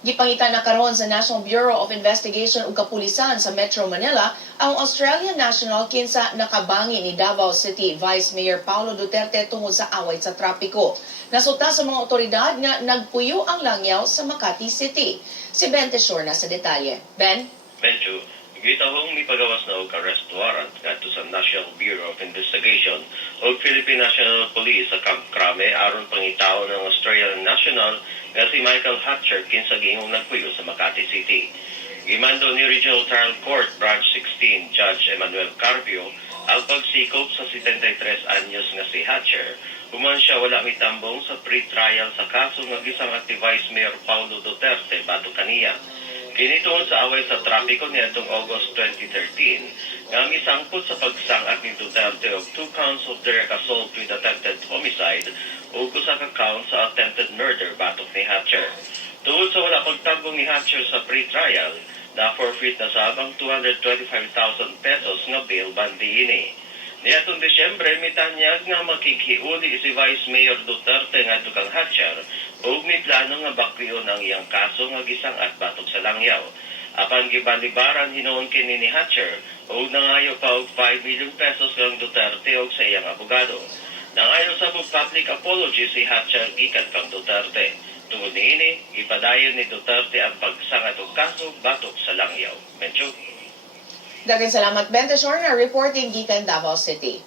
Gipangita na karon sa National Bureau of Investigation ug Kapulisan sa Metro Manila ang Australian national kinsa nakabangi ni Davao City Vice Mayor Paulo Duterte tungod sa away sa trapiko. Nasuta sa mga otoridad nga nagpuyo ang langyaw sa Makati City. Si Ben Tesor na sa detalye. Ben? Medyo gitahong mipagawas na og arrest warrant ngadto sa National Bureau of Investigation o Philippine National Police sa Camp Crame aron pangitaon ng Australian National nga si Michael Hatcher kinsa giingong nagpuyo sa Makati City. Gimando ni Regional Trial Court Branch 16 Judge Emmanuel Carpio ang pagsikop sa 73 anyos nga si Hatcher human siya wala mitambong sa pre-trial sa kaso nga gisangati Vice Mayor Paulo Duterte batok kaniya. Kini tungod sa away sa trapiko niadtong August 2013 nga misangpot sa pagsangat ni Duterte og 2 counts of direct assault with attempted homicide ug usa ka count sa attempted murder batok ni Hatcher. Tungod sa wala pagtambong ni Hatcher sa pre-trial, na-forfeit na sa abang 225,000 pesos nga bail bond ini. Niadtong Disyembre, mitanyag nga makikiuli si Vice Mayor Duterte ngadto kang Hatcher ug may plano nga baklion ang iyang kaso nga gisangat batok sa langyaw. Apan gibalibaran hinuon kini ni Hatcher ug nangayo pa og 5 million pesos kang Duterte ug sa iyang abogado. Nangayo sa public apology si Hatcher gikan kang Duterte. Tungod niini, ipadayon ni Duterte ang pagsangat og kaso batok sa langyaw. Medyo Daghang salamat Ben Tesor na reporting gikan Davao City.